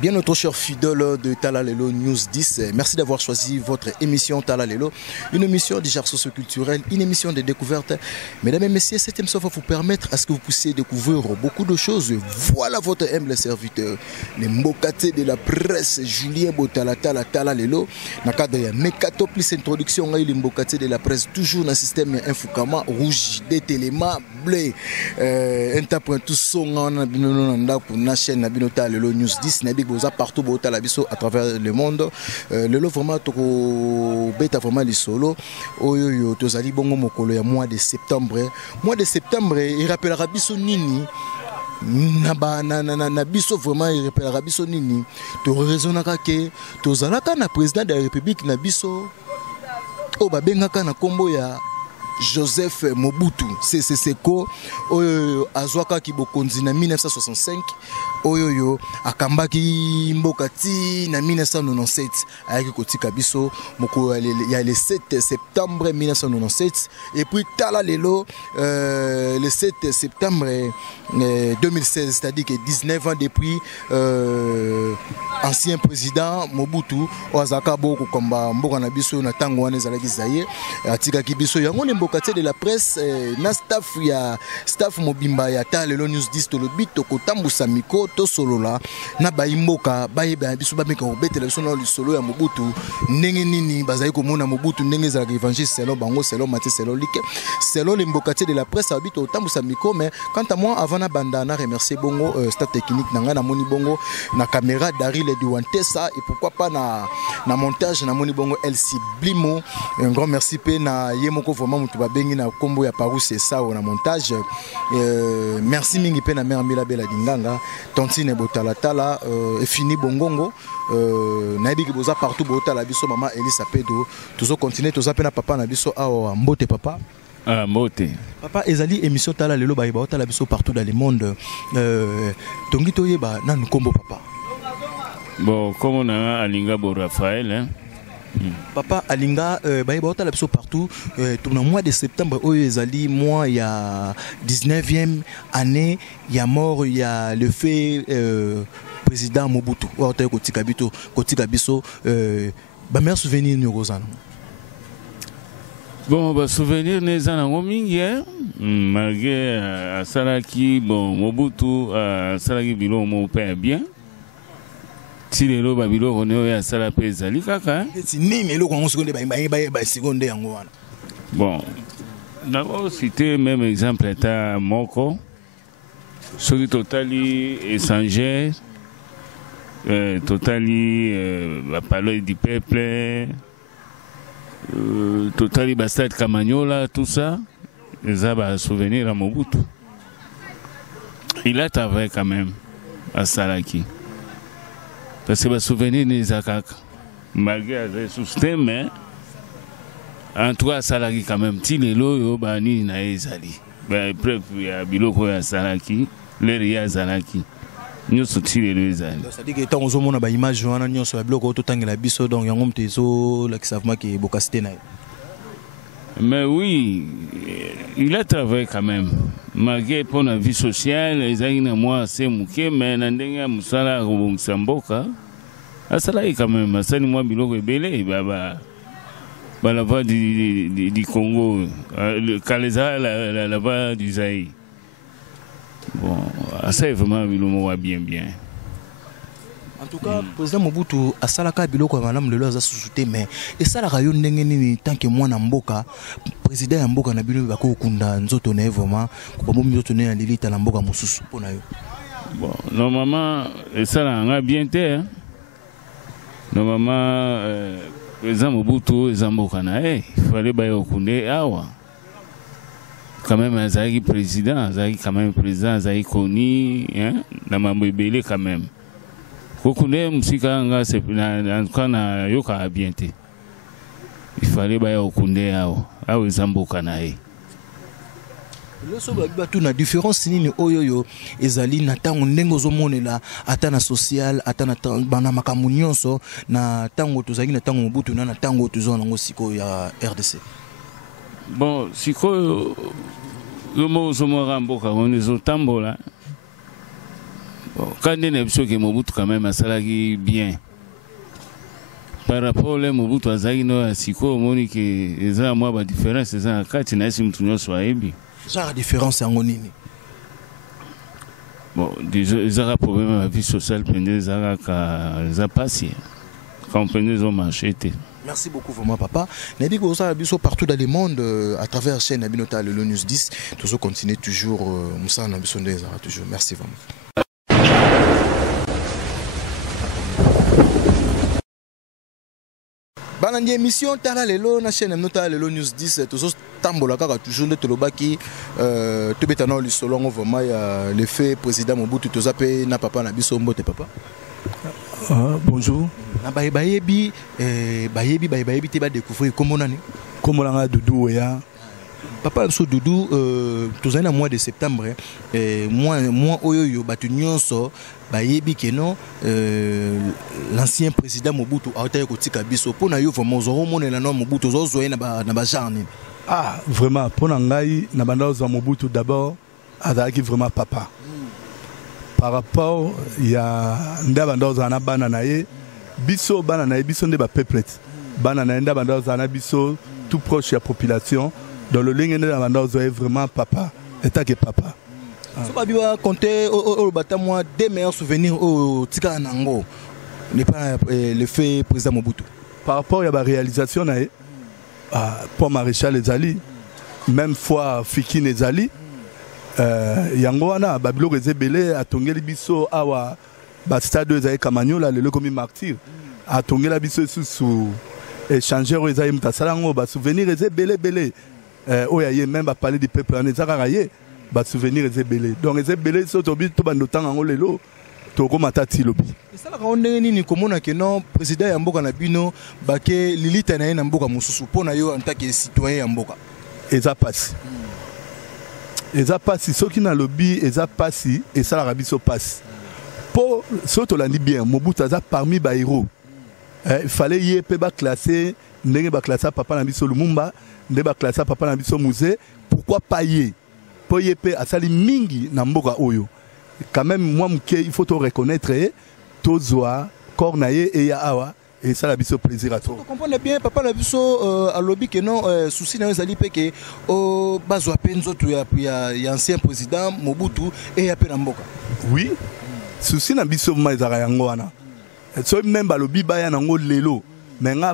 Bien notre cher fidèle de Tala Lelo News 10, merci d'avoir choisi votre émission Tala Lelo, une émission déjà socio-culturelle, une émission de découverte. Mesdames et messieurs, cette émission va vous permettre à ce que vous puissiez découvrir beaucoup de choses. Voilà votre humble serviteur, les Mbokate de la presse, Julien Botala Tala Lelo. Dans le cadre de Mekato plus introduction, les Mbokate de la presse, toujours dans le système Infokama, rouge, des télémas, bleu. Un tapin tout son, pour la chaîne Tala Lelo News 10. Partout à travers le monde. Le lot vraiment beta vraiment les solo. Oyo tozali bongo mokolo ya mois de septembre. Mois de septembre, il rappellera biso nini. Na biso vraiment il rappellera biso nini. To raisonnaka ke tozalaka na président de la République na biso. O babengaka na kombo ya Joseph Mobutu. C'est quoi Azwaka ki bokonzi na 1965. Oyoyo akambaki mbokati na 1997 avec kotika biso moko il y a le 7 septembre 1997 et puis Tala Lelo le 7 septembre 2016, c'est-à-dire que 19 ans depuis ancien président Mobutu ozaka boko komba mboka na biso na tango wana ezalaki zaye atika ki biso yango ne mbokati de la presse na staff mobimba ya Tala Lelo News 10 to lobito kotambusa miko to solola na baimboka bayeba biso bameka obetela biso na solo ya Mobutu ndenge nini bazali komona Mobutu ndenge za évangile selon bango selon Matthieu selon Luc selon les mbokati de la presse habite otambusa miko. Mais quant à moi avant na banda na remercier bongo staff technique nanga na moni bongo na caméra Daryl Duantesa et pourquoi pas na montage na moni bongo LC Blimo. Un grand merci pe na yemoko vraiment mutu babengi na kombo ya Paru c'est ça na montage. Merci mingi pe na mère Mila Bela Dinganga Tontine Botala Tala fini bongongo nayebi ki boza partout botala biso maman Elisa Pedro toujours continuer toza pe na papa na biso awa mbote papa. Mbote papa ezali émission Tala Lelo ba botala biso partout dans le monde. Tongi toyeba na nkombo papa. Bon comme on a Alinga Bo Raphaël hein. Papa Alinga baïba otala biso partout tout le mois de septembre oyo ezali mois ya 19e année ya mort ya le fait président Mobutu oyo kotika biso ba meilleur souvenir ni rozana. Bon ba souvenir neza na ngomingi hein malgré asalaki bon Mobutu asalaki bilo mo père bien. Si les lois babilo on est à sala pezali kaka bon d'abord citer même exemple état moko celui totali échanger totali la parole du peuple totali bastade Kamanyola tout ça les a souvenir à Mobutu il a travaillé quand même à Salaki. Parce que les souvenirs des Akaka, malgré les soutiens, mais en tout cas, Salaki quand même, si les lois, bani na ezali. Preuve, il y a biloko ya Salaki, les ria Salaki. Nous sommes les lois ezali. C'est-à-dire que tant qu'on a une image, on a sur le bloc autant que la biso, donc il y a un petit peu qui savent que bokasté na. Mais oui, il a travaillé quand même. Malgré pour la vie sociale, les aïna moi c'est mouké, mais n'endenga musala samboka. Asala quand même, asali moi biloko ebele baba. La voix du Congo, le Kaleza, la voix du Zaïre. Bon, ça est vraiment biloko bien. En tout cas, le président Mobutu a salaka biloko madame le loza sous-souté mais et ça la rayon ndenge ni tant que moi na mboka président ya mboka na bino bako kunda nzoto na vraiment ko bombi nzoto na lilita na mboka mususu pona yo. Bon, normalement et ça la bien terre. Normalement président Mobutu ezamboka na il fallait ba yo kunde awa. quand même azali président, azali quand même président, azali connu, hein, na mambo ebele quand même. Kokunde musika nga c'est en tout cas na yoka bien te. Il fallait ba okunde yao, awo ezamboka na ye. Loso ba tu na différence nini oyoyo ezali na tango ndengo zomonela ata na social ata na bana makamu nyonso na tango tozali na tango Mobutu na tango tozona ngo siko ya RDC. Bon, siko le mot somora mboka on les otambola. Bon, quand on est sûr que Mobutu quand même asalaki bien. Par rapport à Mobutu azali no siko moni que eza moi ba différence eza kati na esi mtu nyonso ayebi. La différence en nini? Bon, ils ont un problème avec la vie sociale, ils ont passé. Quand ils ont marché. Merci beaucoup vraiment papa. Nabi ko ça biso partout dans le monde à travers la chaîne Abinota le News 10, toujours continuer toujours Moussa na biso ndeza toujours. Merci vraiment. Banandi émission tala lelo na chaîne Abinota le News 10 toujours tambola kaka toujours de tolobaki tobetana li solongo vraiment ya l'effet président Mobutu tozape na papa na biso mbote papa. Bonjour. Na bayebi te ba découvrir comment nani? Comment la Doudou ya? Papa biso Doudou tozali na mois de septembre mois oyo batu nyonso bayebi que non l'ancien président Mobutu a été kotika biso pona yo vraiment zo monela no Mobutu zo zoye na ba genre. Ah vraiment pour ngai na banda zo Mobutu d'abord azalaki vraiment papa. Par rapport ya nda banda zo na bana na ye biso bana na ye biso nde ba peuple bana na nda banda zo na biso tout proche ya population dans le ligne de la banda zo est vraiment papa état que papa. Si vous avez compté des meilleurs souvenirs au Tika Nango, n'est pas l'effet président Mobutu. Par rapport à la réalisation, pour Maréchal Ezali, même fois Fiki Ezali, Yangoana, Babilo Rezebele, a Tongeli Bisso, Awa, Stade Ezaï Kamagnola, le commis martyr, a Tongela Bisso sous échangeur Ezaï Mtassalango, souvenir Ezebele Bele, Oyaye même à parler du peuple en Ezaraye. Ba souvenir ezebele donc ezebele so tobi to bandotanga ngolelo to ko matati lobi ça la ronde nini komona que non président ya mboka na bino ba ke lilita na na mboka mususu pona yo en tant que citoyen ya mboka eza pasi soki na lobi eza pasi et ça la rabiso passe po so to landi bien Mobutu aza parmi ba héros il fallait y pe ba classer ndenge ba classer papa na biso Lumumba ndenge ba classer papa na biso Musée pourquoi pas y pour y a sali mingi na mboka oyo quand même moi il faut te reconnaître tozoa cornaye et ya awa et ça la biso plaisir à toi. Vous comprenez bien papa la biso à lobby que non souci na ezali pe que au bazwa penzo to ya ancien président Mobutu et ya pe na mboka. Oui. Souci na biso ma ezara yango wana. So même ba lobby ba ya nango lelo mais nga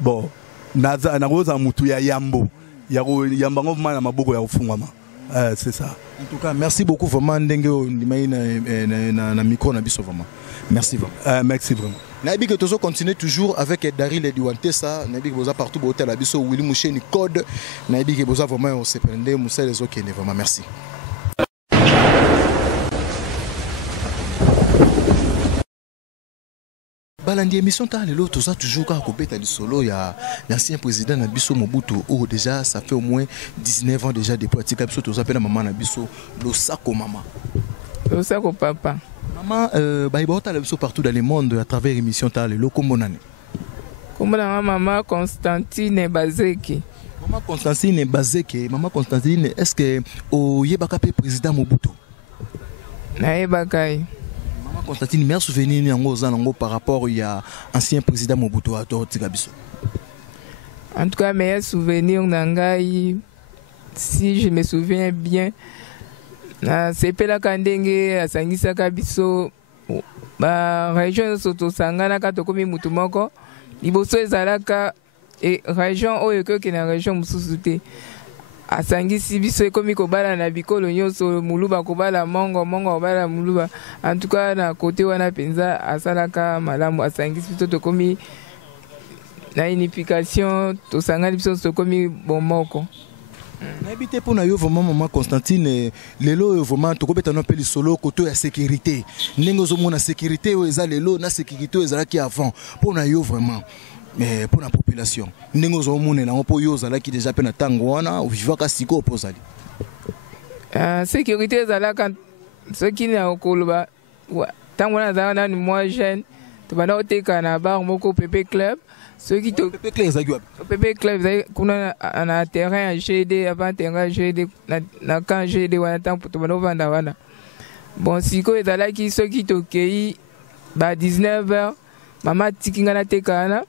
bon naza na roza mutu ya yambo ya yambango ma na maboko ya ofungwama. C'est ça. En tout cas, merci beaucoup vraiment Ndengo na micro na biso vraiment. Merci vraiment. Merci vraiment. Nabi que toujours continuer toujours avec Daryl Ediwantesa, nabi que boza partout hôtel la biso Willy Moucheni code, nabi que boza vraiment on se prendre Moussa les autres vraiment merci. Balandi émission ta lelo toza toujours ka kopeta li solo ya l'ancien président na biso Mobutu oh déjà ça fait au moins 19 ans déjà depuis atika biso toza pe na maman na biso Losako mama. Losako papa. Maman ba ta la biso partout dans le monde à travers émission ta lelo kombo nani. Kombo na maman Constantine Bazeki. Maman Constantine Bazeki, maman Constantine est-ce que o yebaka pe président Mobutu? Na yebaka. Constantine, meilleur souvenir par rapport à l'ancien président Mobutu à Tikabiso. En tout cas, meilleur souvenir Nangai, si je me souviens bien, c'est Pela Kandenge à Sangisa Kabiso, la région de Soto Sangana Katokomi Mutumoko, Iboso Ezalaka et région Oyoko qui est la région Mususute. Asangisi biso ekomi kobala na bikolo nyonso muluba kobala mongo kobala muluba en tout cas na côté wana penza asalaka malamu asangisi biso tokomi na unification tosangani biso tokomi bomoko. N'habitez pour na yo vraiment maman Constantine lelo vraiment to kobeta no peli solo koto ya sécurité ndenge zo mona sécurité o eza lelo na sécurité o ezala ki avant pour na yo vraiment mais pour la population ndenge zo mona na po yo zala ki déjà pe na tango wana o vivaka siko opozali sécurité ezala quand ce qui na okoloba tango na zala na moi jeune to bana oteka na bar moko PP club. Ceux qui te PP Club, kuna na terrain GD avant terrain GD na camp GD wana tant pour to vanda wana. Bon siko ezala ki ceux qui te kei ba 19h mama tikinga na tekana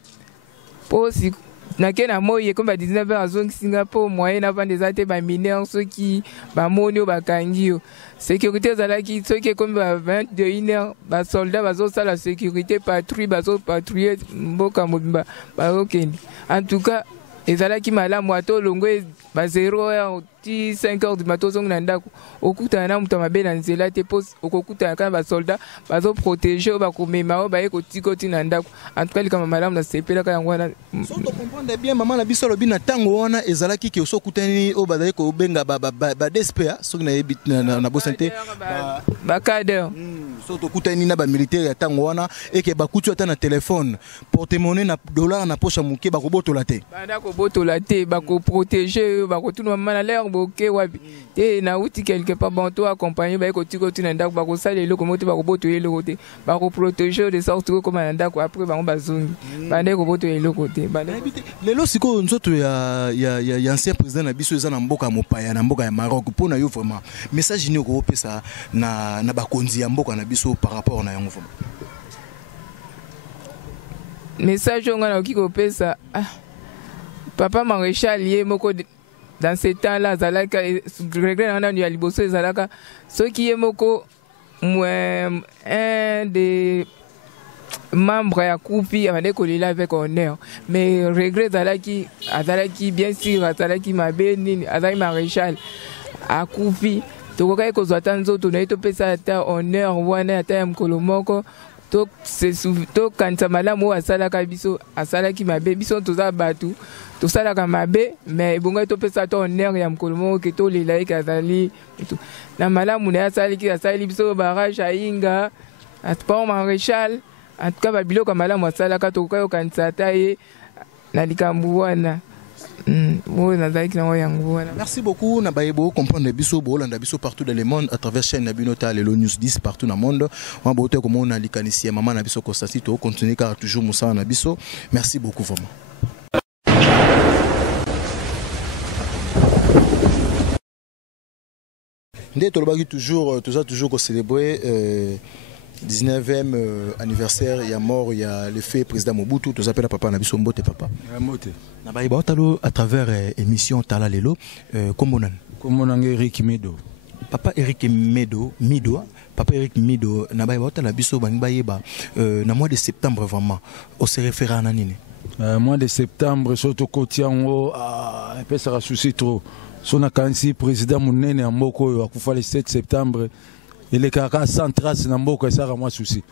po siko na kena moye comme ba 19h azong Singapour moyen avant des até ba mineurs ceux qui ba monio ba kangio. Sécurité ezala ki ceux qui comme ba 21h ba soldats bazo ça la sécurité patrouille bazo patrouiller mboka mobimba ba okeni. En tout cas ezala ki malamu ato longwe ba 0h ti 5h du matin zong na ndako okuta na mutu mabe na nzela te pose okokuta kana ba soldats bazo protéger ba komema ba eko tikoti na ndako. En tout cas kama malamu na sepela ka yango wana. So to comprendre bien maman na biso lobi na tango wana ezala ki ke so kutani o bazali ko benga ba DSPA so na yebit na bosante ba cadre so to kutani na ba militaire ya tango wana et que ba kutu ata na téléphone porte-monnaie na dollar na poche muke ba ko botola te banda ko botola te ba ko protéger ba ko tuna mana l'air boke wapi te na uti quelque part bon to accompagner ba ko tiko tuna ndako ba ko sale le ko moti ba ko botoye le côté ba ko protéger de sorte que comme na ndako après ba ngomba zungi banda ko botoye le côté banda lelo siko nzoto ya ancien président na biso eza na mboka mopaya na mboka ya Maroc pona yo vraiment message ni ko pesa na bakonzi ya mboka na biso par rapport na yango vraiment message on a ki ko pesa papa maréchal yé moko dans ces temps-là zalaka regret na ya liboso zalaka ceux qui est moko un des membres ya coupi avec kolela avec honneur mais regret zalaki bien sûr zalaki mabeni azali maréchal a coupi to ko ko zata nzoto na to pesa ta honneur wana ata ya mkolo moko to kanisa malamu asalaka biso asalaki mabe biso toza batu tosalaka mabe mais bongo to pesa to honneur ya mkolo moko ke to lela ekazali na malamu na asali biso barrage ainga atpa maréchal en tout cas babiloko malamu asalaka tokoka kanisa ta ye na likambu wana. Merci beaucoup. Nabaïbo comprendre biso bolanda biso partout dans le monde à travers chaîne Nabinota Lelo News 10 partout dans le monde. On bote comme on a likanisi maman na biso Constantine to continuer car toujours Moussa na biso. Merci beaucoup vraiment. Ndé tolobaki toujours toujours célébrer 19e anniversaire, il y a mort, il y a le fait président Mobutu, tout ça, papa Nabiso Mbote papa. Mbote. Nabaïba otalo à travers émission Tala Lelo, comment on Eric Mido. Papa Eric Mido, papa Eric Mido, Nabaïba otala biso banbayeba, na mois de septembre vraiment, on se réfère à Nanine. Mois de septembre, surtout côté en haut, un peu ça a souci trop. Son akansi président Mounene en Moko, a fait le 7 septembre. Il est kaka sans trace na mboka ça a moi souci.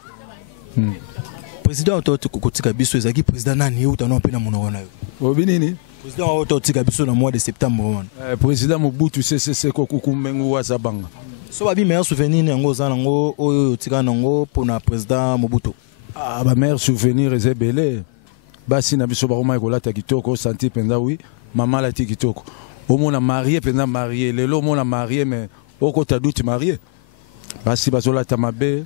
Président auto kotika biso ezaki président nani uta no pena monona yo. Obinini. Président auto kotika biso na mois de septembre wana. Président Mobutu c'est ko kukumengu wa sabanga. So ba bi meilleur souvenir ngo za ngo oyo tika ngo pona président Mobutu. Ah ba meilleur souvenir ezebele. Basi na biso ba roma ekolata kitoko santi penda oui, maman la kitoko. Au mona marié penda marié, lelo mona marié mais oko taduti marié. Basi bazola tamabe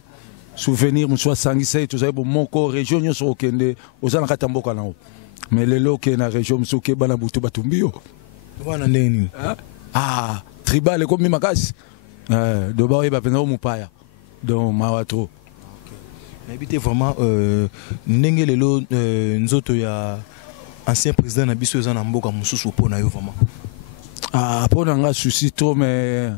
souvenir mswa sangisa tout ça bon moko région nyoso okende ozana katamboka nao mais lelo ke na région msoke bana butu batumbio wana nini tribal comme makasi do ba ba pena mupaya donc mawatro habité vraiment ndenge lelo nzoto ya ancien président na biso ezana mboka mususu pona yo vraiment pona nga souci trop mais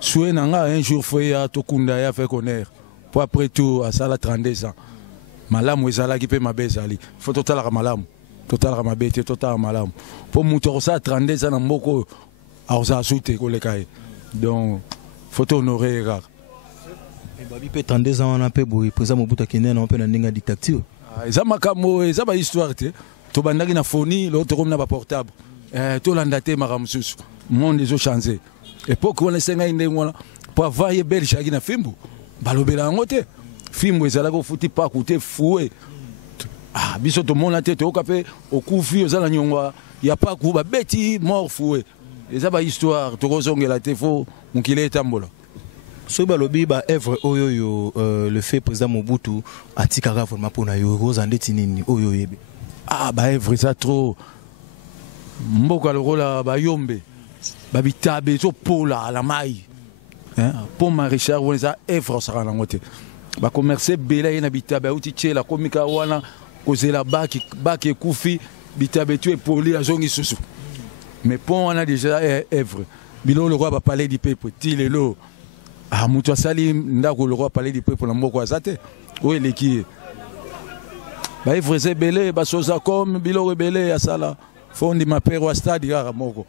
souhait nanga un jour fait à Tokunda ya fait connaître pour après tout à ça la 32 ans malamu ezala ki pe mabezali faut total malamu mabete total malamu pour muto ça 32 ans na mboko a osa souté ko le kai donc faut honorer gars et babi pe 32 ans on a pe boy président Mobutu Kenya na pe na ndinga dictature eza makambo eza ba histoire te to bandaki na phony l'autre comme na ba portable tolanda te makambo mosusu monde ezochangé epoke wana esengai ndenge wana po avoir ye belge aki na fimbu balobela yango te fimbu ezalaki ofuti paku te fue biso tomona te toyoka mpe okufi oza na nyongo ya paku babeti mort fue eza bahistoire tokozongela te fo mokili etambola soki balobi baœuvre oyo le fait président Mobutu atikaka vraiment mpona yo okoza ndeti nini oyo oyebi baœuvre eza trop mboka lokola bayombe babitabe ezopola na mai mpo maréchal wana eza œuvre osaka nango te bakomerce ebele ye na bitabe auti tiela komika wana kozela baki ekufi bitabe tu epoli azongi susu mais mpo wana déjà œuvre biloko lokola bapalais du peuple ti lelo moto asali ndako lokola palais du peuple na mboka aza te oyo eleki ye baœuvre eza ebele basoza comme biloko ebele asala fondi mapere wa stade kaka moko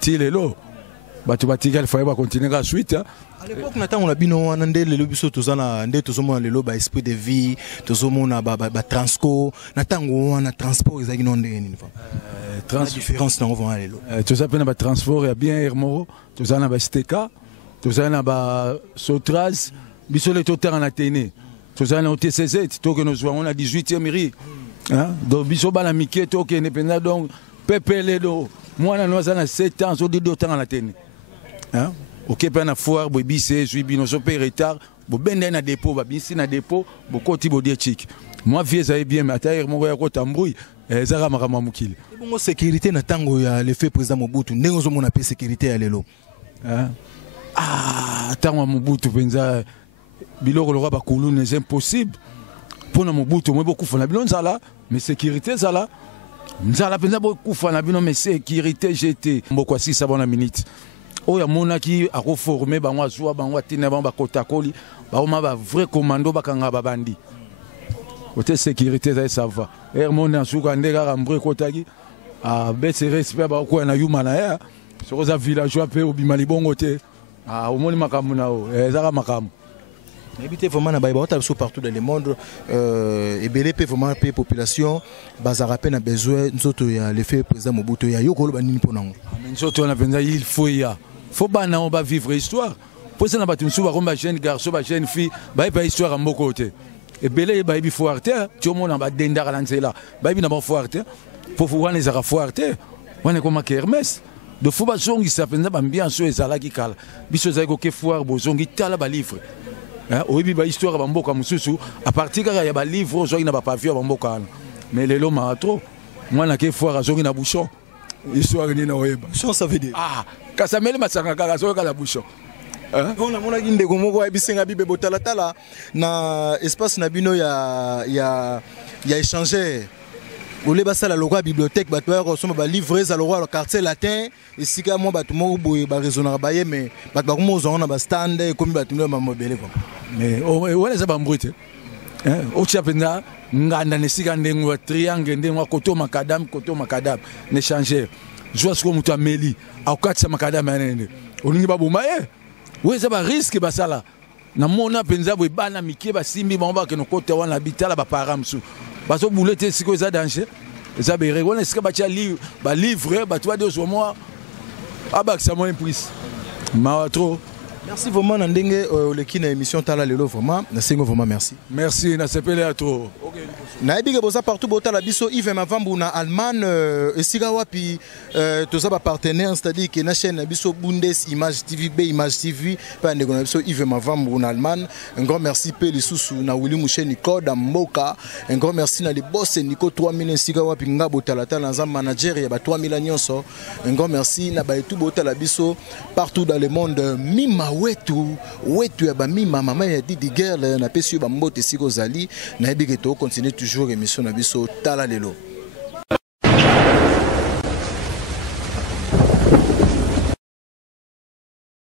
ti lelo bato batikali faye bakontinue kaka suite à l'époque na ntango na bino wana nde lelo biso toza na nde tozomona lelo baesprit de vie tozomona batransco na ntango wana transport ezalaki no ndenge nini différence nango vraimen lelo toza mpe na batransport ya bien air moko toza na basteka toza na basotras biso le totanga na tene toza na otcz tokende ozwango na 18e ri donc biso bana mike tokende mpenza donc pepele do mwana no aza na 7 ans odidi otanga na tene oke mpe na foire boyebisi ezwi bino so mpe retard bobende na dépôt babisi na dépôt bokoti bodie chik moi vie ezali bien mais ata ere moko ya kota mbrouille ezaka makambo ya mokili ebongo sécurité na ntango ya lefe président Mobutu ndenge ozomona mpe sécurité ya lelo ntango ya Mobutu mpenza biloko lokola bakuluna eza impossible mpona Mobutu omoi bokufa na bino nzala mais sécurité ezala nzala mpenza bokufa na bino mais sécurité jete mboko asisa bona minute oyo amonaki akoforme bango azwa bango atina bango bakotakoli baoma bavrai commando bakanga babandi kote sécurité ezali sava ermone asuka nde kaka mbro ekotaki abese respect bakokoya na yuma na ye soko oza villageois mpe obima libongo te omoni makambo na o ezaka makambo nayebi te vraiment na baye baota biso partout dans le monde ebele mpe vraiment mpe population bazalaka mpe na besoin nzoto ya lefe président Mobutu ya yo koloba nini mpo nango nzoto wana mpenza il faut ya faut bana on bavivre histoire mpo eza na bato mosusu bakomi bajeune garçon bajeune fille bayebi histoire ya mboko te ebele bayebi foire te tiomona badendaka na nzela bayebi na bafoire te mpo wana ezalaka foire te wana ekomaka hermes do fo bazongisa mpenza bambiance oyo ezalaki kala biso ezali koke foire bozongi tala balivre oyebi bahistoire ya bamboka mosusu apartir kaka ya balivre ozwaki na bapavio ya bamboka wana mais lelo maa tro mwana ke foire azongi na bouchon histoire nini oyeba bouchon ça veut dire kasi ameli masanga kaka azongi kaka na bouchon namonaki ndeko moko ayebisenga bibe botalatala na espace na bino ya échangeur ole basala lokwa bibliothèque bato baya kosomba balivre eza lokwa quartier latin esika mwa bato moko boye baraisonnaka baye mais bato bakoma ozwango na bastande ekomi bato nde bamobele mais wana eza bambwi te otia mpenza nganda na esika ndenge wa triangle ndenge wa koto makadam na échangeur zwa sikoyo moto ameli akokatisa makadam yanende olingi baboma ye oyo eza bariske basala namona mpenza boye bana mike basimbi bango bakende kota wana bitala bapara mosusu bazobule te sikoyo eza danger eza bere wana esika batia balivre bato badi ozwa mwa abakisa mwa imprise mawa trop. Merci vraiment na ndenge oleki na émission tala lelo vraiment nasengo vraiment merci nasepele ya trop nayebi ke boza partout botala biso Yves Mavambu na Allemagne esika wapi toza ba partenaire c'est-à-dire que na chaîne na biso Bundes Image TV B Image TV pa ndeko na biso Yves Mavambu na Allemagne un grand merci pe lisusu na Willy Musheni Code Mboka un grand merci na les boss Nico 3000 esika wapi nga botala tala za manager ya ba 3000 nyonso un grand merci na ba tout botala biso partout dans le monde mima wetu ya ba mima mama ya Didi Girl na pesi ba mbote siko zali na yebi ke to continuer toujours émission na biso tala lelo.